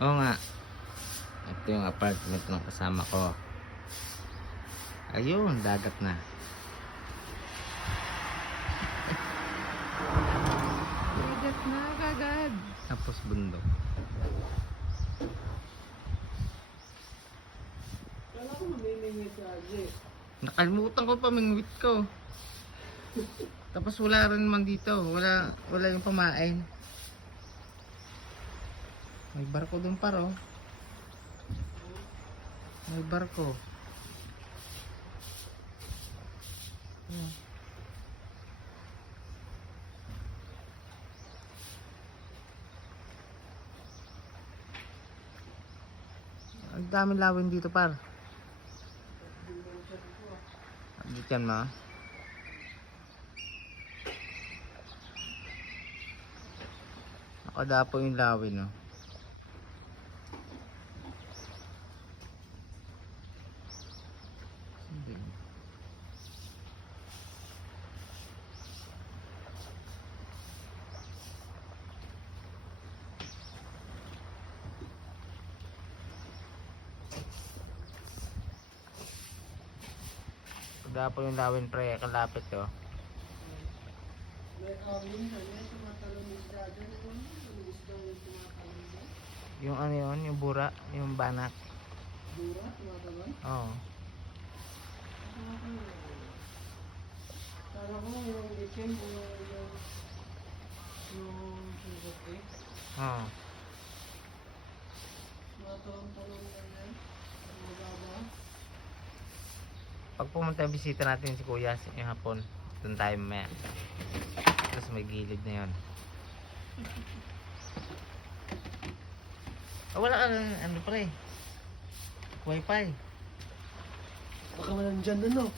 Oo nga. Ito yung apartment ng kasama ko. Ayun, dagat na. Dagat na kagad. Tapos bundok. Kala ko mamimingit si RJ. Nakalimutan ko pa mingwit ko. Tapos wala rin naman dito. Wala yung pamain. May barko dun paro. May barko. Ayan. Ang daming lawin dito par. Dito yan ma. Nakadapo yung lawin no. Dapo yung lawin pre, kalapit oh. May amin, kanya tumatalon ng isda dyan. Ano isda yung tumatalon dyan? Yung ano yun, yung bura, yung banak. Dura, tumatalon? Oo. Kala ko yung itim o yung suzuki. Oo. Tumatalon-talon na yan. Ang mababa. Pag pumunta yung bisita natin si Kuya yung hapon, doon tayo mamaya. Tapos may gilid na yun. Wala ka ano pre. Wi-Fi. Baka walang dyan ano.